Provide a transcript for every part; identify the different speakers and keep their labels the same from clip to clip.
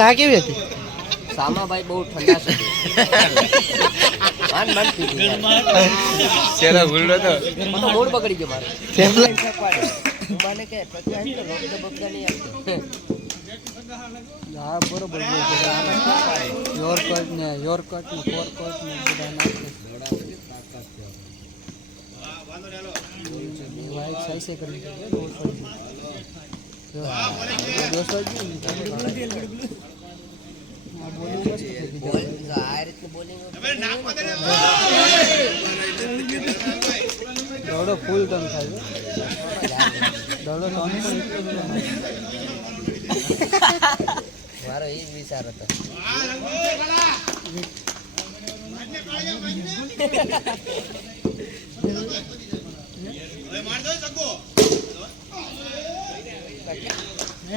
Speaker 1: શા કેવી હતી?
Speaker 2: સામાભાઈ બહુ ઠંડા છે. માન માન યાર.
Speaker 1: ભૂલો તો
Speaker 2: મને તો મૂડ બગડી ગયો મારે. મને કે.
Speaker 1: હા બરોબર યોરકટ ને યોરકટ ને ફોરકટ ને બધા નાખે કરી દીધી દોડો ફૂલ ટન થાય દોડો ટન પણ એટલો બધો ના થાય.
Speaker 2: મારો એ વિચાર હતો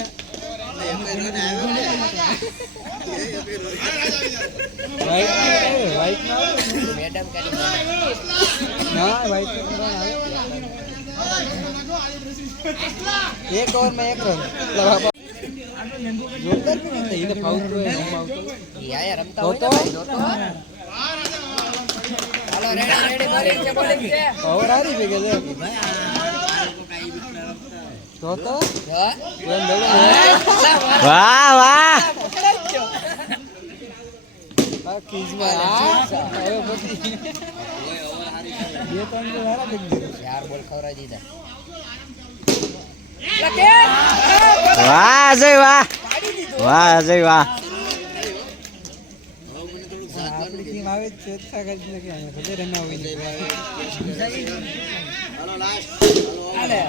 Speaker 1: White ના આવે, white ના આવે.
Speaker 2: મેડમ કરી.
Speaker 1: ના તો કોણ આવે? એક ઓવરમાં એક રન એટલે જોરદાર પણ હતા. એને ફાવતું હોય, આમ આવતું
Speaker 2: યાર રમતા હોય ને હોય. હાલો રેડી રેડી બોલિંગ છે બોલિંગ છે
Speaker 1: ઓવર હારી ભેગે છે. તો? તો
Speaker 3: વાહ વાહ વાહ અજય વાહ. વાહ અજય વાહ.
Speaker 1: આવે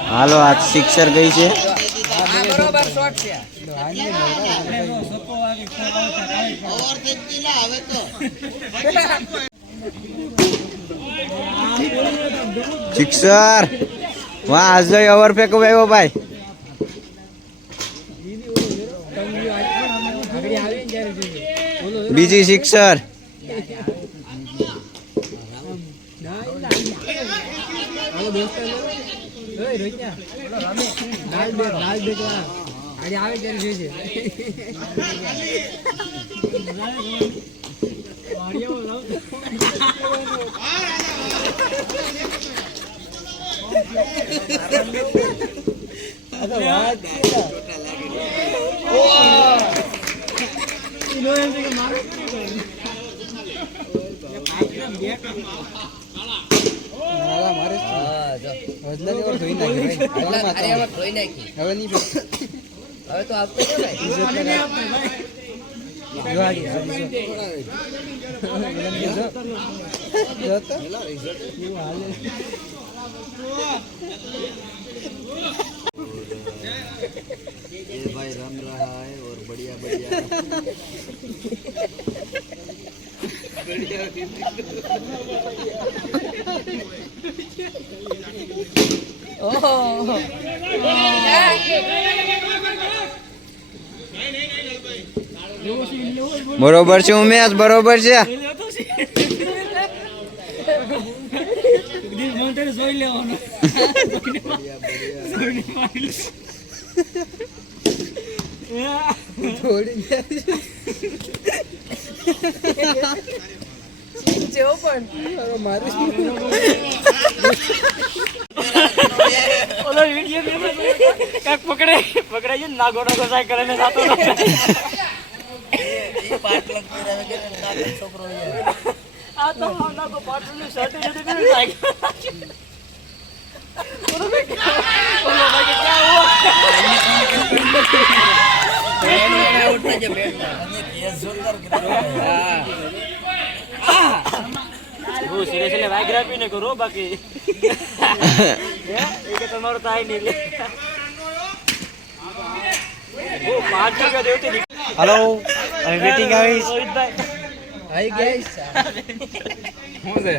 Speaker 3: હાલો આ સિક્સર ગઈ છે? સિક્સર વાહ આજે ઓવર ફેંકો આવ્યો ભાઈ. બીજી સિક્સર
Speaker 1: આવે ત્યારે જોઈએ મારે
Speaker 2: હા જો
Speaker 1: વજલા જેવો ધોઈ નાખ્યો ભાઈ.
Speaker 2: અરે આમાં ધોઈ નાખી
Speaker 1: હવે નહીં ભેગું.
Speaker 2: હવે તો આપતો છે ભાઈ
Speaker 1: જો હારી, હારી, જો. જો તો. એવું હાલે.
Speaker 2: ये भाई रन रहा है और बढ़िया बढ़िया
Speaker 3: બરોબર છે ઉમેશ બરોબર છે
Speaker 1: થોડી પણ મારું?
Speaker 4: ઓલો વીડિયો મેં કાક પકડે પકડાઈ ને નાગો નાગો ગોસાઈ કરે ને સાતો આ તો ના કો પાટલું નું શર્ટ જુદી જુદી સાયકલ ઓલો ભાઈ ઓલો ભાઈ કે ક્યાં હુઆ હું સિરિયસલી વાગ્રાફી ને કરો બાકી હે? એ કે તમારો થાય નહીં લે. હું પાંચ રૂપિયા દેવતી નીકળી
Speaker 3: હલો મીટિંગ આવી
Speaker 4: રોહિતભાઈ.
Speaker 1: આઈ ગઈસ. છે?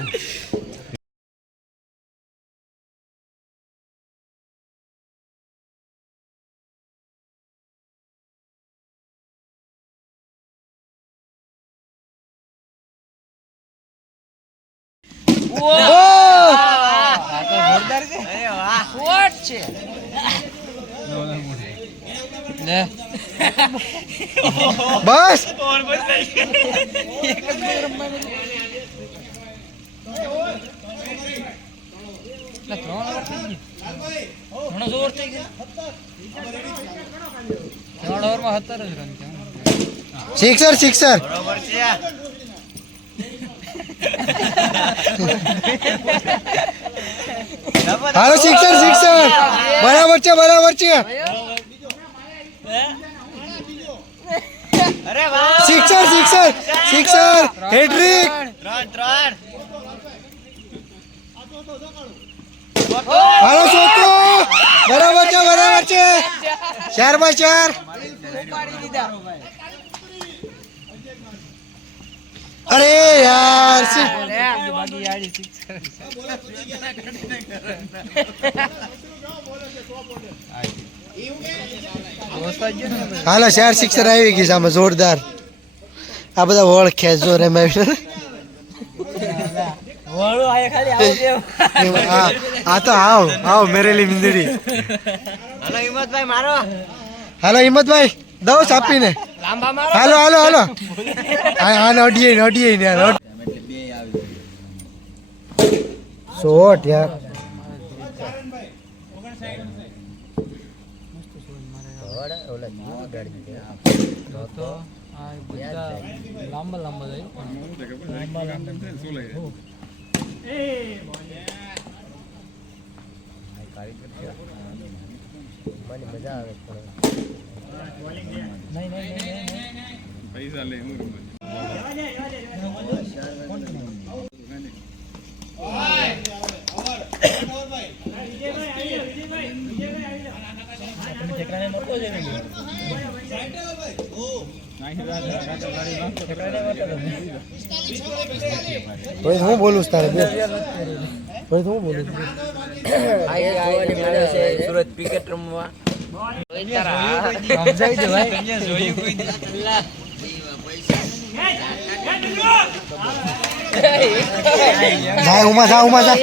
Speaker 1: આ તો જોરદાર છે.
Speaker 2: શોટ છે
Speaker 1: લે બસ સિક્સર સિક્સર હાલો સિક્સર સિક્સર. બરાબર છે. બરાબર. છે બરાબર છે. સિક્સર સિક્સર સિક્સર હેડ્રિક હાલો છોકરો બરાબર છે બરાબર છે. ચાર બાય ચાર. અરે યાર હાલો શેર સિક્સર આવી ગઈ સામે જોરદાર. આ બધા વળ ખેંચો રે મેં.
Speaker 4: વળો આયે ખાલી આવું કેમ
Speaker 1: આ તો આવ આવ મેરેલી મિંદડી.
Speaker 2: હાલો હિંમતભાઈ મારો.
Speaker 1: હાલો હિંમતભાઈ દઉં આપીને હાલો હાલો હાલો. હા હા નડીએ નડીએ ને યાર શોટ યાર
Speaker 2: મને મજા આવે પણ
Speaker 1: પછી હું બોલું છું તારે પછી હું બોલું
Speaker 2: સુરત ક્રિકેટ રમવા
Speaker 1: જા ઉમા જા ઉમા જા.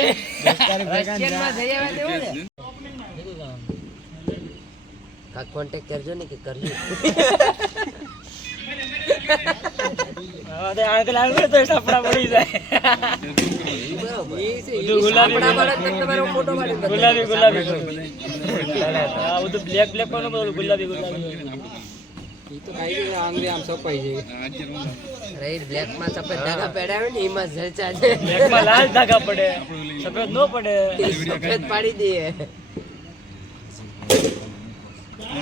Speaker 2: કાક કોન્ટેક્ટ કરજો ને કે કરજો.
Speaker 4: ગુલાબી
Speaker 2: તમારો ફોટો
Speaker 4: ગુલાબી બ્લેક બ્લેક કોનો બધું ગુલાબી ગુલાબી.
Speaker 2: બ્લેકમાં સફેદ ધાગા પહેરાવે ને એમાં છે.
Speaker 4: લાલ ધાગા પડે. સફેદ નો પડે.
Speaker 2: સફેદ પાડી દઈએ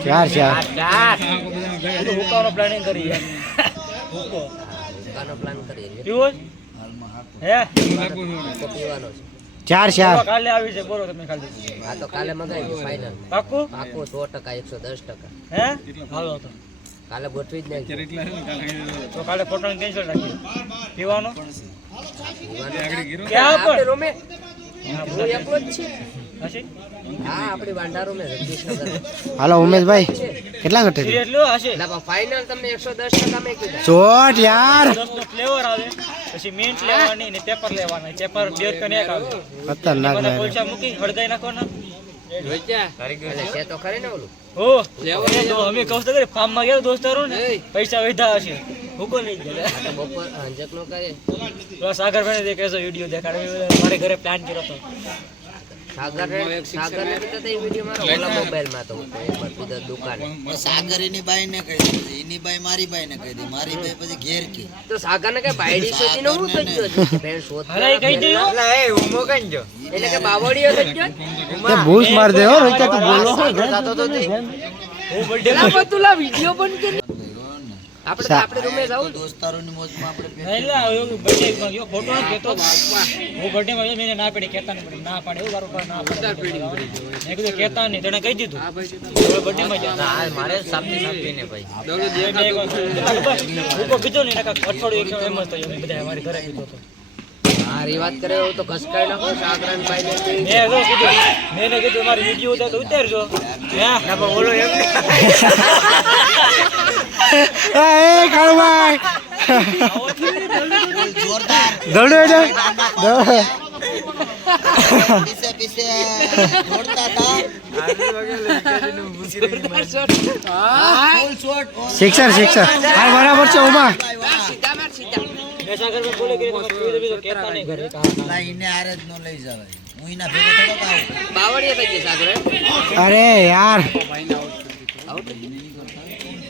Speaker 1: ચાર ચાર.
Speaker 4: બધું પ્લાનિંગ કરીએ હુકો.
Speaker 2: દુકાનો પ્લાન કરી
Speaker 4: પીવો હે
Speaker 2: તો પીવાનો છે
Speaker 1: ચાર. ચાર
Speaker 4: કાલે આવી છે બોલો તમે ખાલી
Speaker 2: આ તો કાલે મંગાવી ફાઈનલ
Speaker 4: પાકું?
Speaker 2: પાકું સો ટકા એકસો દસ ટકા.
Speaker 4: હે? હાલો તો.
Speaker 2: કાલે ગોઠવી જ નાખજો.
Speaker 4: તો કાલે ફોટો કેન્સલ રાખી પીવાનો?
Speaker 2: પીવાનું.
Speaker 4: ક્યાં પણ
Speaker 2: રૂમે. હું એકલો જ છે.
Speaker 1: હાલો ઉમેશભાઈ કેટલા ઘટે
Speaker 2: ફાઈનલ તમને એકસો દસ ટકા મેં
Speaker 1: યાર!
Speaker 4: ફ્લેવર આવે. પછી મિન્ટ લેવાની ને પેપર લેવાના. પેપર બે રૂપિયા એક આવે.
Speaker 1: ખતરનાક
Speaker 4: મૂકી હળગાઈ નાખવાના.
Speaker 2: એટલે છે તો ખરી ને ઓલું?
Speaker 4: હો. એ તો અમે કહું તો ખરી ફાર્મમાં ગયા દોસ્તારો ને પૈસા વધ્યા હશે. હુકો લઈ ગયા.
Speaker 2: બપોર અંજક નો કરે.
Speaker 4: બસ આગળ ભાઈ ને દેખાડે મારે ઘરે પ્લાન કર્યો હતો.
Speaker 2: સાગર સાગર તો એ વીડિયો મારો ઓલા મોબાઈલમાં તો એકવાર કીધું દુકાન.
Speaker 5: સાગર એની બાઈ ને કહી દીધી એની બાઈ મારી બાઈ ને કહી દીધી. મારી બાઈ પછી ઘેર કે.
Speaker 2: તો સાગર ને કે બાયડી શોધી નો હું થઈ ગયો બેન શોધ
Speaker 4: અરે એ કહી દઉં
Speaker 2: એટલે કે બાવડીઓ થઈ ગયો
Speaker 1: તે ભૂસ માર દે હો રોહિતા તું બોલો.
Speaker 2: તો
Speaker 4: હું બર્થડે
Speaker 2: વીડિયો બંધ કરી. આપણે આપણે રૂમે જાવું
Speaker 5: દોસ્તારોની મોજમાં આપણે ભેગા
Speaker 4: નહીં બર્થડે માં ગયો. ફોટો નથી કહેતો હું બર્થડે માં ગયો, મેં ના પાડી કહેતા નહીં પડી. ના પાડે એવું મારું પણ ના પાડે. મેં કીધું કહેતા નહીં તેણે કહી દીધું. હવે બર્થડે માં ગયા.
Speaker 2: મારે સાપની સાપીને ભાઈ.
Speaker 4: હું કોઈ કીધું નહીં નકર અઠવાડિયું એક એમ જ થયું. બધા અમારી ઘરે કીધું હતું.
Speaker 2: મારી વાત કરે એવું તો નાખો ભાઈ ને
Speaker 4: મેં કીધું મેં કીધું મારી વીડિયો ઉતાર તો ઉતારજો. હા ના એમ
Speaker 1: એ કાળુભાઈ.
Speaker 5: જોરદાર
Speaker 1: દોડો એટલે દોડો.
Speaker 5: પીસે પીસે દોડતા હતા ફૂલ શોટ
Speaker 3: સિક્સર સિક્સર હા બરાબર છે, ઉમા.
Speaker 5: ન લઈ જવાય હું
Speaker 3: અરે, યાર
Speaker 2: ખેલાડી બાકી છે તો તો આડી એક બોલવા આવી. હાલો ઈ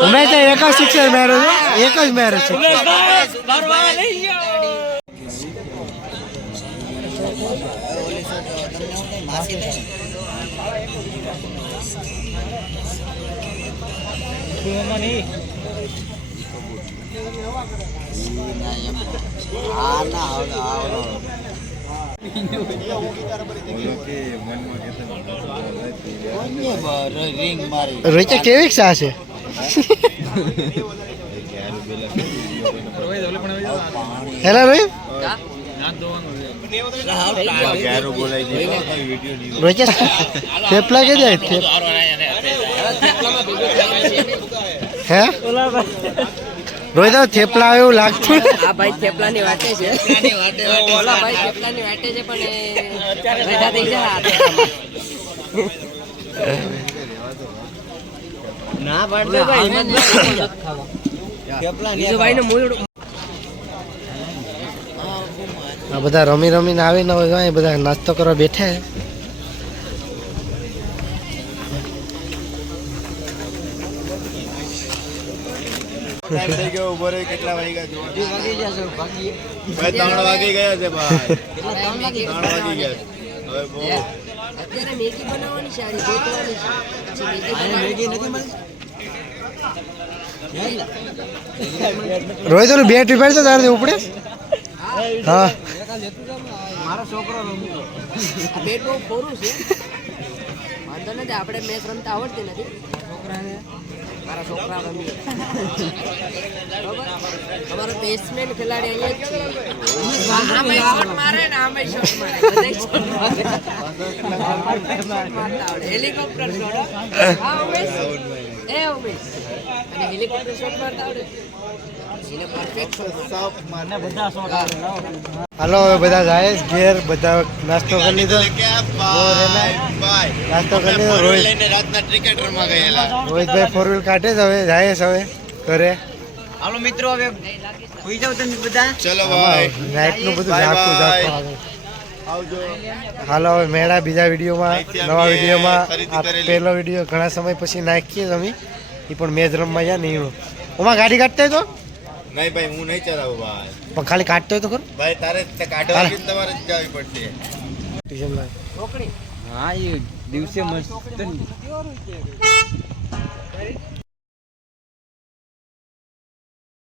Speaker 3: અમે તો એક જ સિક્સર મેરો છે એક જ મેરો છે
Speaker 5: ઓલી શોટ તમને એવું કઈ માસી થાય હા ના આવડે આવડે
Speaker 3: રોહિત કેવી સા છે? હેલા રોહિત? રોહિત થેપલા કે જાય હે? રોહિત થેપલા એવું લાગતું
Speaker 2: આ ભાઈ થેપલાની વાટે છે. ભાઈ થેપલાની વાટે છે પણ બેઠા થઈ જાય ના પાડતો ભાઈ હિંમત નથી ખાવા. બીજો મૂળ
Speaker 3: આ બધા રમી રમીને આવીને અહીં બધા નાસ્તો કરવા બેઠા છે
Speaker 2: ત્રણ વાગી ગયા છે ભાઈ. ત્રણ વાગી ગયા. અત્યારે મેગી બનાવવાની છે આની ગોતવાની છે. પછી મેગી બનાવવાની.
Speaker 3: રોહિત ઓલું બેટ રિપેર તો તારે ઉપડે? હા.
Speaker 2: આ બેટ બહુ ખોરું છે. વાંધો નથી આપણે મેચ રમતા આવડતી નથી. છોકરાને મારા છોકરા રમી. બરોબર અમારો બેટ્સમેન ખેલાડી અહીંયા જ છે. મારે ને આમે શોટ મારે. હેલિકોપ્ટર એ ઉમેશ. અને હેલિકોપ્ટર મારતા આવડે?
Speaker 3: હાલો હવે બધા જાય ઘેર બધા નાસ્તો કરી લીધો. નાસ્તો કરી લીધો. રોહિત. રોહિતભાઈ ફોર વ્હીલ કાઢે છે હવે જાય છે હવે ઘરે.
Speaker 1: હાલો મિત્રો હવે સુઈ જાવ તમે બધા.
Speaker 3: નાઇટનું બધું રાખું આવે. હાલો હવે મેળા બીજા વિડીયોમાં નવા વિડીયોમાં. પહેલો વીડિયો ઘણા સમય પછી નાખીએ અમે. એ પણ મેચ રમવા ગયા નહીં ઓમાં ગાડી કાઢતા હોય તો?
Speaker 6: નહીં ભાઈ હું નહીં ચલાવું ભાઈ.
Speaker 3: પણ ખાલી કાઢતો હોય તો ખરું?
Speaker 6: ભાઈ તારે કાઢવા તમારે જ જવી પડશે.
Speaker 3: ટ્યુશન
Speaker 1: હા એ દિવસે મસ્ત